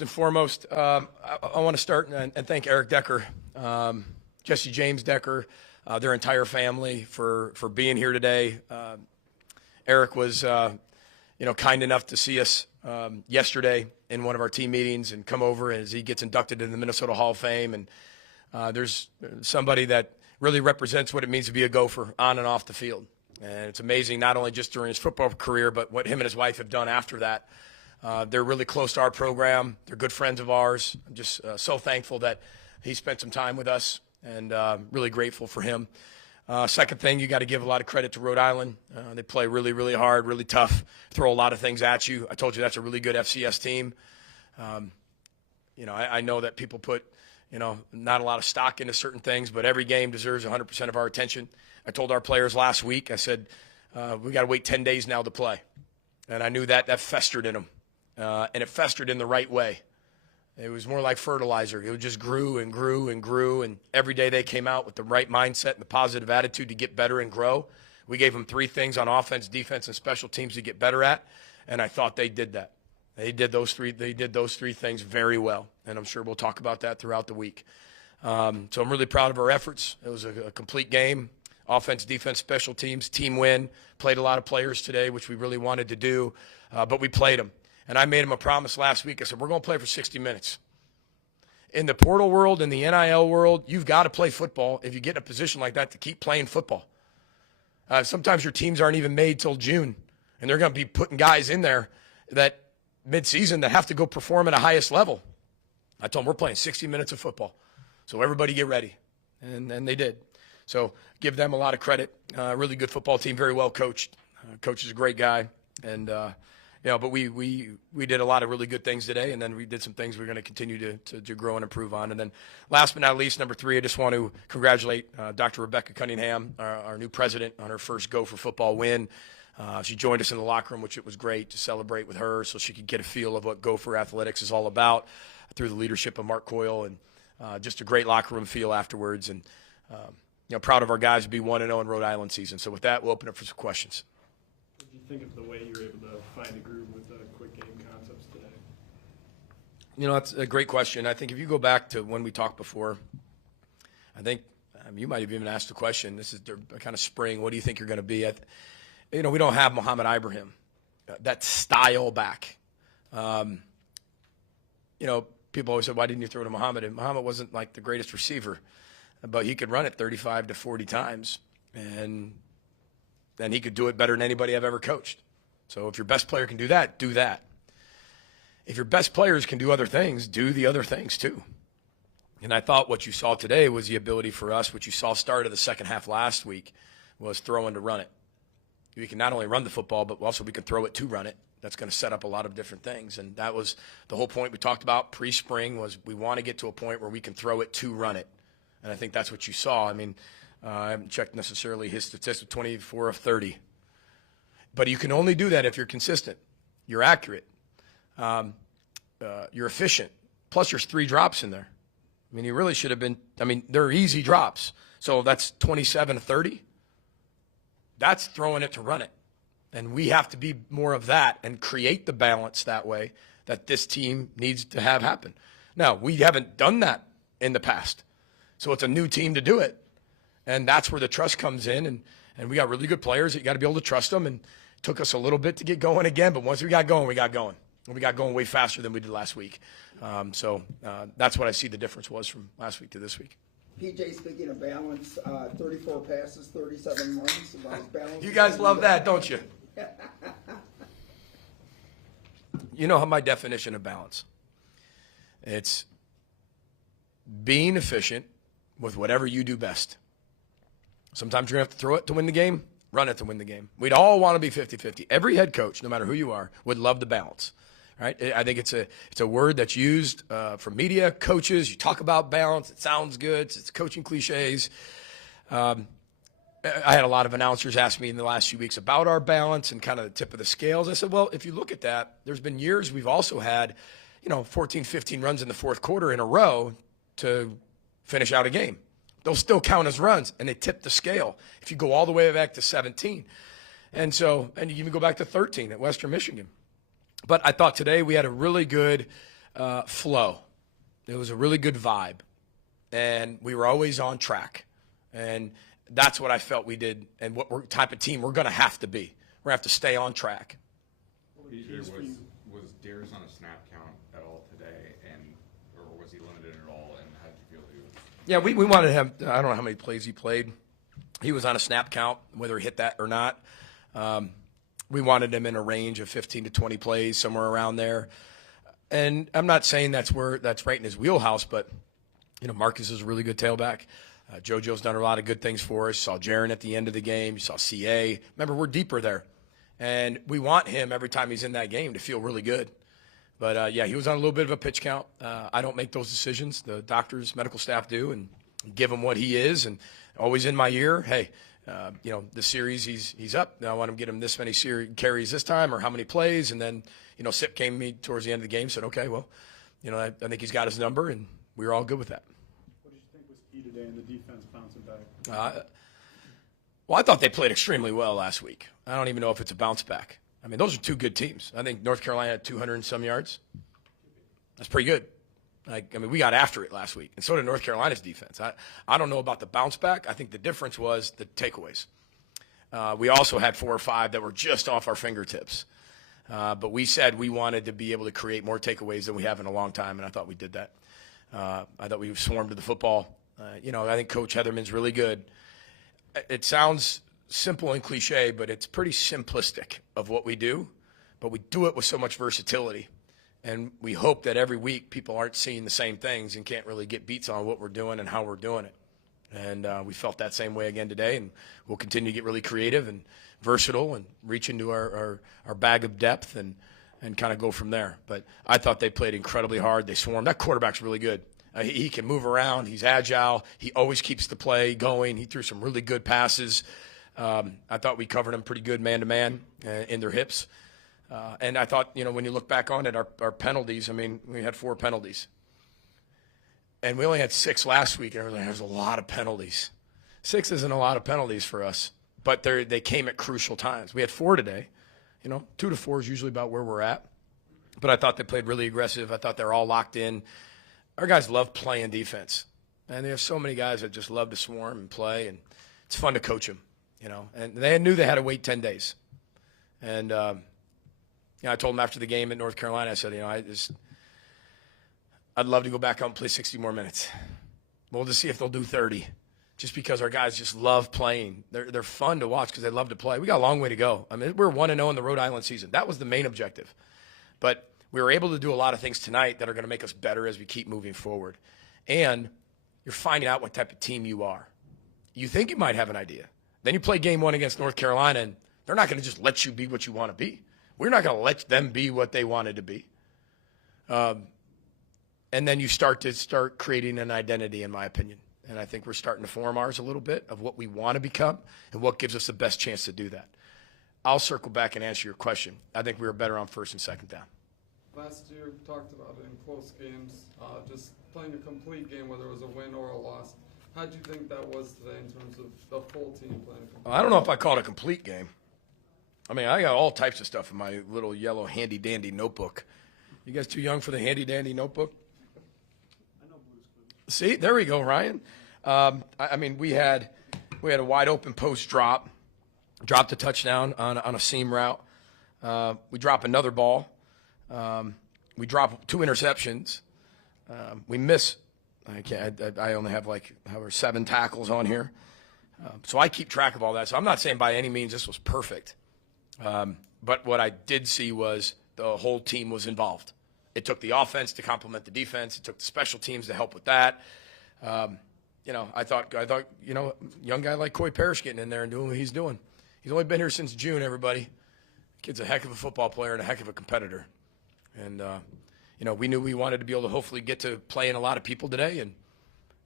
First and foremost, I want to start and thank Eric Decker, Jesse James Decker, their entire family for being here today. Eric was, kind enough to see us yesterday in one of our team meetings and come over as he gets inducted into the Minnesota Hall of Fame. And there's somebody that really represents what it means to be a Gopher on and off the field. And it's amazing, not only just during his football career, but what him and his wife have done after that. They're really close to our program. They're good friends of ours. I'm just so thankful that he spent some time with us, and really grateful for him. Second thing, you got to give a lot of credit to Rhode Island. They play really, really hard, really tough, throw a lot of things at you. I told you that's a really good FCS team. I know that people put, not a lot of stock into certain things, but every game deserves 100% of our attention. I told our players last week, I said, we got to wait 10 days now to play. And I knew that festered in them. And it festered in the right way. It was more like fertilizer. It just grew and grew and grew, and every day they came out with the right mindset and the positive attitude to get better and grow. We gave them 3 things on offense, defense, and special teams to get better at, and I thought they did that. They did those three things very well, and I'm sure we'll talk about that throughout the week. So I'm really proud of our efforts. It was a complete game. Offense, defense, special teams, team win. Played a lot of players today, which we really wanted to do, but we played them. And I made him a promise last week. I said, we're going to play for 60 minutes. In the portal world, in the NIL world, you've got to play football if you get in a position like that to keep playing football. Sometimes your teams aren't even made till June, and they're going to be putting guys in there that midseason that have to go perform at a highest level. I told them we're playing 60 minutes of football, so everybody get ready, and they did. So give them a lot of credit. Really good football team, very well coached. Coach is a great guy, and but we did a lot of really good things today, and then we did some things we're going to continue to grow and improve on. And then last but not least, number 3, I just want to congratulate Dr. Rebecca Cunningham, our new president, on her first Gopher football win. She joined us in the locker room, which it was great to celebrate with her so she could get a feel of what Gopher athletics is all about through the leadership of Mark Coyle, and just a great locker room feel afterwards. And, proud of our guys to be 1-0 in Rhode Island season. So with that, we'll open up for some questions. What did you think of the way you were able to find a groove with the quick game concepts today? That's a great question. I think if you go back to when we talked before, I think you might have even asked the question. This is kind of spring. What do you think you're going to be? We don't have Mohamed Ibrahim, that style back. People always said, why didn't you throw to Mohamed? And Mohamed wasn't like the greatest receiver, but he could run it 35 to 40 times, and he could do it better than anybody I've ever coached. So if your best player can do that, do that. If your best players can do other things, do the other things too. And I thought what you saw today was the ability for us, what you saw start of the second half last week, was throwing to run it. We can not only run the football, but also we can throw it to run it. That's going to set up a lot of different things. And that was the whole point we talked about pre-spring, was we want to get to a point where we can throw it to run it. And I think that's what you saw. I mean, I haven't checked necessarily his statistics, 24 of 30. But you can only do that if you're consistent, you're accurate, you're efficient. Plus, there's 3 drops in there. I mean, he really should have been – they're easy drops. So that's 27 of 30. That's throwing it to run it. And we have to be more of that and create the balance that way that this team needs to have happen. Now, we haven't done that in the past. So it's a new team to do it. And that's where the trust comes in. And we got really good players. You got to be able to trust them. And it took us a little bit to get going again. But once we got going, we got going. And we got going way faster than we did last week. So that's what I see the difference was from last week to this week. PJ, speaking of balance, 34 passes, 37 runs. You guys love that, don't you? You know my definition of balance. It's being efficient with whatever you do best. Sometimes you're going to have to throw it to win the game, run it to win the game. We'd all want to be 50-50. Every head coach, no matter who you are, would love the balance. Right? I think it's a word that's used for media, coaches. You talk about balance. It sounds good. It's coaching cliches. I had a lot of announcers ask me in the last few weeks about our balance and kind of the tip of the scales. I said, well, if you look at that, there's been years we've also had, 14, 15 runs in the fourth quarter in a row to finish out a game. They'll still count as runs, and they tip the scale if you go all the way back to 17. And you even go back to 13 at Western Michigan. But I thought today we had a really good Flow. It was a really good vibe, and we were always on track. And that's what I felt we did, and what type of team we're going to have to be. We're going to have to stay on track. Was Dares on a snap count at all today, or was he limited at all, and how did you feel he was? Yeah, we wanted him. I don't know how many plays he played. He was on a snap count, whether he hit that or not. We wanted him in a range of 15 to 20 plays, somewhere around there. And I'm not saying that's right in his wheelhouse, but Marcus is a really good tailback. JoJo's done a lot of good things for us. Saw Jaron at the end of the game. You saw CA. Remember, we're deeper there. And we want him every time he's in that game to feel really good. But, yeah, he was on a little bit of a pitch count. I don't make those decisions. The doctors, medical staff do, and give him what he is. And always in my ear, hey, the series he's up. Now I want him to get him this many carries this time or how many plays. And then, Sip came to me towards the end of the game and said, okay, well, I think he's got his number, and we were all good with that. What did you think was key today in the defense bouncing back? Well, I thought they played extremely well last week. I don't even know if it's a bounce back. I mean, those are two good teams. I think North Carolina had 200 and some yards. That's pretty good. We got after it last week, and so did North Carolina's defense. I don't know about the bounce back. I think the difference was the takeaways. We also had 4 or 5 that were just off our fingertips. But we said we wanted to be able to create more takeaways than we have in a long time, and I thought we did that. I thought we swarmed to the football. I think Coach Heatherman's really good. It sounds simple and cliche, but it's pretty simplistic of what we do. But we do it with so much versatility. And we hope that every week people aren't seeing the same things and can't really get beats on what we're doing and how we're doing it. And we felt that same way again today, and we'll continue to get really creative and versatile and reach into our bag of depth and kind of go from there. But I thought they played incredibly hard. They swarmed. That quarterback's really good. He can move around. He's agile. He always keeps the play going. He threw some really good passes. I thought we covered him pretty good man-to-man in their hips. And I thought, when you look back on it, our penalties, we had 4 penalties. And we only had 6 last week, and there's a lot of penalties. 6 isn't a lot of penalties for us, but they came at crucial times. We had 4 today. 2 to 4 is usually about where we're at. But I thought they played really aggressive. I thought they're all locked in. Our guys love playing defense. And they have so many guys that just love to swarm and play, and it's fun to coach them, And they knew they had to wait 10 days. And I told them after the game at North Carolina, I said, I'd love to go back out and play 60 more minutes. We'll just see if they'll do 30, just because our guys just love playing. They're fun to watch because they love to play. We got a long way to go. We're 1-0 in the Rhode Island season. That was the main objective. But we were able to do a lot of things tonight that are going to make us better as we keep moving forward. And you're finding out what type of team you are. You think you might have an idea. Then you play game 1 against North Carolina, and they're not going to just let you be what you want to be. We're not going to let them be what they wanted to be. And then you start creating an identity, in my opinion. And I think we're starting to form ours a little bit of what we want to become and what gives us the best chance to do that. I'll circle back and answer your question. I think we were better on first and second down. Last year, we talked about it in close games, just playing a complete game, whether it was a win or a loss. How do you think that was today in terms of the full team playing? I don't know if I call it a complete game. I got all types of stuff in my little yellow handy-dandy notebook. You guys too young for the handy-dandy notebook? I know Blue's Clues. See, there we go, Ryan. We had a wide-open post dropped a touchdown on a seam route. We drop another ball. We drop 2 interceptions. We miss. I only have 7 tackles on here. So I keep track of all that. So I'm not saying by any means this was perfect. But what I did see was the whole team was involved. It took the offense to complement the defense. It took the special teams to help with that. I thought, young guy like Coy Parrish getting in there and doing what he's doing. He's only been here since June, everybody. Kid's a heck of a football player and a heck of a competitor. And, we knew we wanted to be able to hopefully get to playing a lot of people today. And,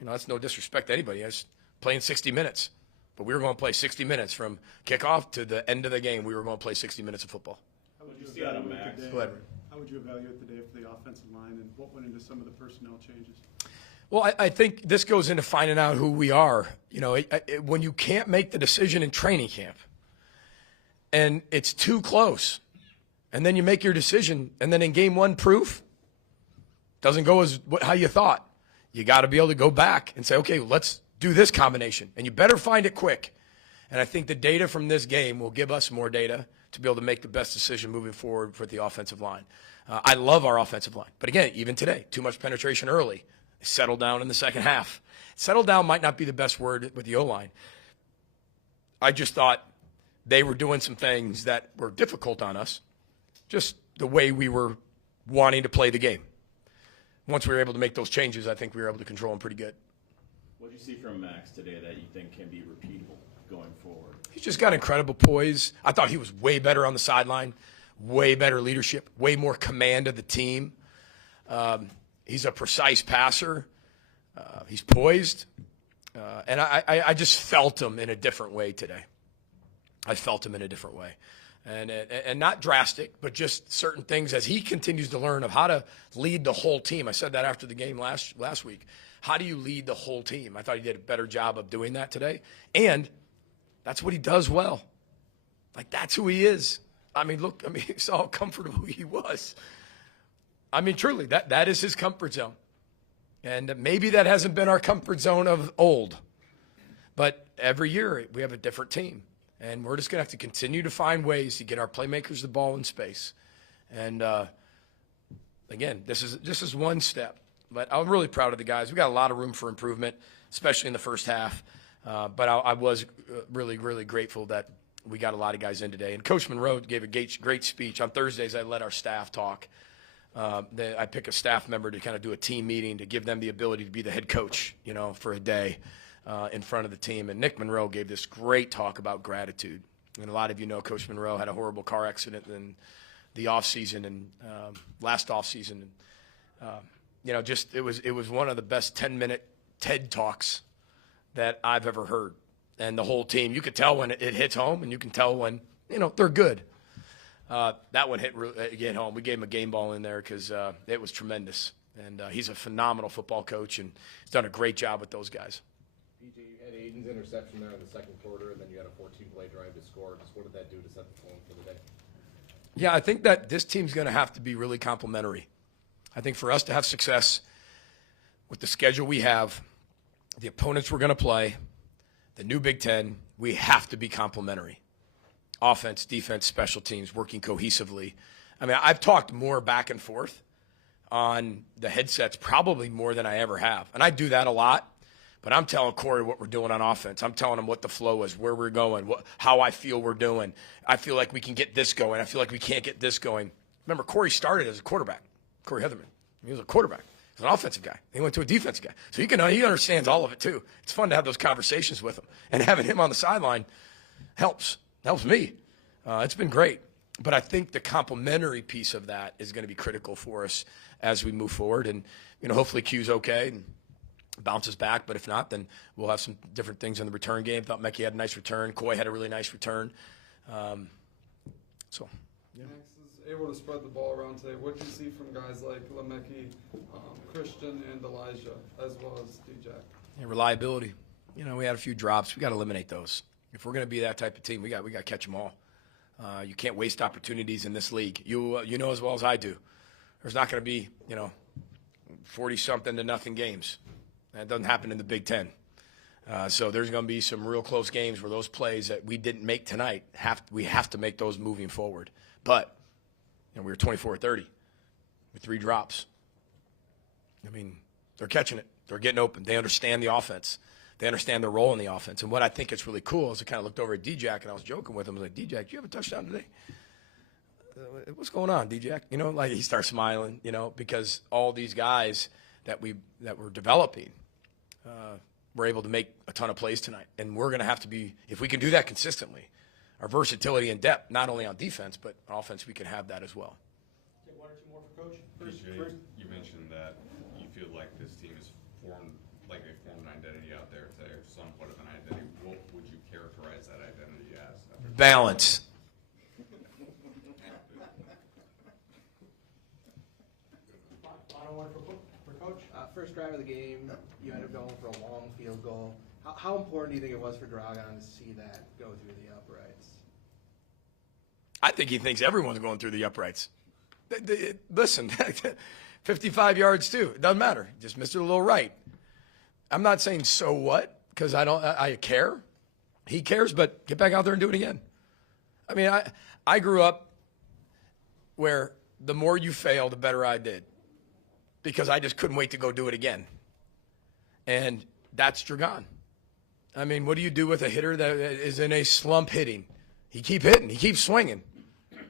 that's no disrespect to anybody. That's playing 60 minutes. But we were going to play 60 minutes from kickoff to the end of the game. We were going to play 60 minutes of football. How would you see out of Max? today? Go ahead. How would you evaluate the day for the offensive line, and what went into some of the personnel changes? Well, I think this goes into finding out who we are. When you can't make the decision in training camp and it's too close, and then you make your decision, and then in game 1 proof, doesn't go how you thought, you got to be able to go back and say, okay, let's do this combination. And you better find it quick. And I think the data from this game will give us more data to be able to make the best decision moving forward for the offensive line. I love our offensive line. But again, even today, too much penetration early. Settle down in the second half. Settle down might not be the best word with the O-line. I just thought they were doing some things that were difficult on us, just the way we were wanting to play the game. Once we were able to make those changes, I think we were able to control them pretty good. What did you see from Max today that you think can be repeatable going forward? He's just got incredible poise. I thought he was way better on the sideline, way better leadership, way more command of the team. He's a precise passer. He's poised. And I just felt him in a different way today. I felt him in a different way. And not drastic, but just certain things as he continues to learn of how to lead the whole team. I said that after the game last week. How do you lead the whole team? I thought he did a better job of doing that today. And that's what he does well. Like, that's who he is. I mean, look, you saw how comfortable he was. I mean, truly, that is his comfort zone. And maybe that hasn't been our comfort zone of old. But every year we have a different team. And we're just going to have to continue to find ways to get our playmakers the ball in space. And, again, this is one step. But I'm really proud of the guys. We got a lot of room for improvement, especially in the first half. But I was really, really grateful that we got a lot of guys in today. And Coach Monroe gave a great speech. On Thursdays, I let our staff talk. I pick a staff member to kind of do a team meeting to give them the ability to be the head coach, for a day in front of the team. And Nick Monroe gave this great talk about gratitude. And a lot of you know Coach Monroe had a horrible car accident in the offseason and last offseason. It was one of the best 10-minute TED Talks that I've ever heard. And the whole team, you could tell when it hits home, and you can tell when, they're good. That one hit home. We gave him a game ball in there because it was tremendous. And he's a phenomenal football coach, and he's done a great job with those guys. PJ, you had Aiden's interception there in the second quarter, and then you had a 14-play drive to score. Just what did that do to set the tone for the day? Yeah, I think that this team's going to have to be really complimentary. I think for us to have success with the schedule we have, the opponents we're going to play, the new Big Ten, we have to be complimentary. Offense, defense, special teams, working cohesively. I mean, I've talked more back and forth on the headsets probably more than I ever have. And I do that a lot, but I'm telling Corey what we're doing on offense. I'm telling him what the flow is, where we're going, how I feel we're doing. I feel like we can get this going. I feel like we can't get this going. Remember, Corey started as a quarterback, Corey Heatherman. He was a quarterback. He was an offensive guy. He went to a defensive guy. So he understands all of it, too. It's fun to have those conversations with him. And having him on the sideline helps me. It's been great. But I think the complementary piece of that is going to be critical for us as we move forward. And, hopefully Q's okay and bounces back. But if not, then we'll have some different things in the return game. Thought Mekhi had a nice return. Coy had a really nice return. Yeah. Max is able to spread the ball around today. What do you see from guys like Lemecki, Christian, and Elijah, as well as D-Jack? Yeah, reliability. We had a few drops. We got to eliminate those. If we're going to be that type of team, we got to catch them all. You can't waste opportunities in this league. You know as well as I do. There's not going to be 40-something to nothing games. That doesn't happen in the Big Ten. So there's going to be some real close games where those plays that we didn't make tonight we have to make those moving forward. But we were 24-30 with 3 drops. I mean, they're catching it. They're getting open. They understand the offense. They understand their role in the offense. And what I think is really cool is I kind of looked over at D-Jack, and I was joking with him. I was like, D-Jack, do you have a touchdown today? What's going on, D-Jack? He starts smiling, because all these guys that we're developing were able to make a ton of plays tonight. And we're going to have to be, if we can do that consistently, our versatility and depth, not only on defense, but on offense, we can have that as well. Okay, 1 or 2 more for Coach. PJ, you mentioned that you feel like this team is formed an identity out there today, or somewhat of an identity. What would you characterize that identity as? Balance. Final one for Coach. First drive of the game, you ended up going for a long field goal. How important do you think it was for Dragan to see that go through the uprights? I think he thinks everyone's going through the uprights. Listen, 55 yards too. It doesn't matter. Just missed it a little right. I'm not saying so what, because I care. He cares, but get back out there and do it again. I mean, I grew up where the more you fail, the better I did, because I just couldn't wait to go do it again. And that's Dragan. I mean, what do you do with a hitter that is in a slump hitting? He keeps hitting. He keeps swinging.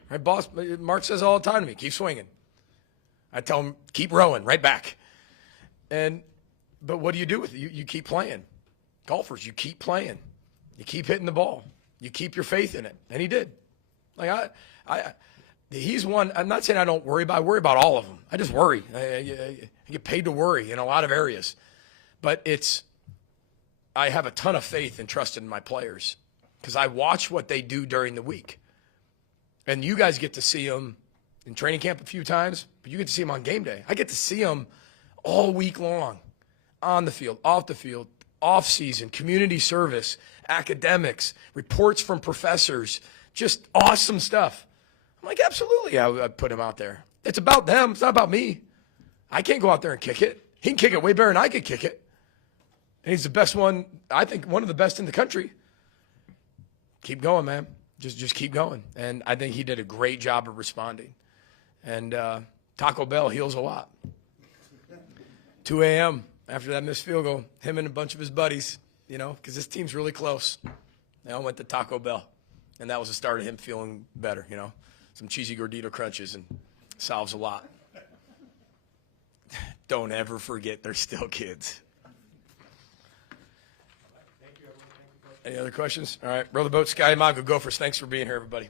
Right, boss? Mark says all the time to me, keep swinging. I tell him, keep rowing right back. But what do you do with it? You keep playing. Golfers, you keep playing. You keep hitting the ball. You keep your faith in it. And he did. Like he's one. I'm not saying I don't worry about. I worry about all of them. I just worry. I get paid to worry in a lot of areas. But I have a ton of faith and trust in my players because I watch what they do during the week. And you guys get to see them in training camp a few times, but you get to see them on game day. I get to see them all week long, on the field, off season, community service, academics, reports from professors, just awesome stuff. I'm like, absolutely, I'd put him out there. It's about them. It's not about me. I can't go out there and kick it. He can kick it way better than I could kick it. And he's the best one, I think, one of the best in the country. Keep going, man. Just keep going. And I think he did a great job of responding. And Taco Bell heals a lot. 2 a.m. after that missed field goal, him and a bunch of his buddies, because this team's really close. They all went to Taco Bell. And that was the start of him feeling better, Some cheesy gordita crunches and solves a lot. Don't ever forget they're still kids. Any other questions? All right. Row the boat, Sky Mago Gophers. Thanks for being here, everybody.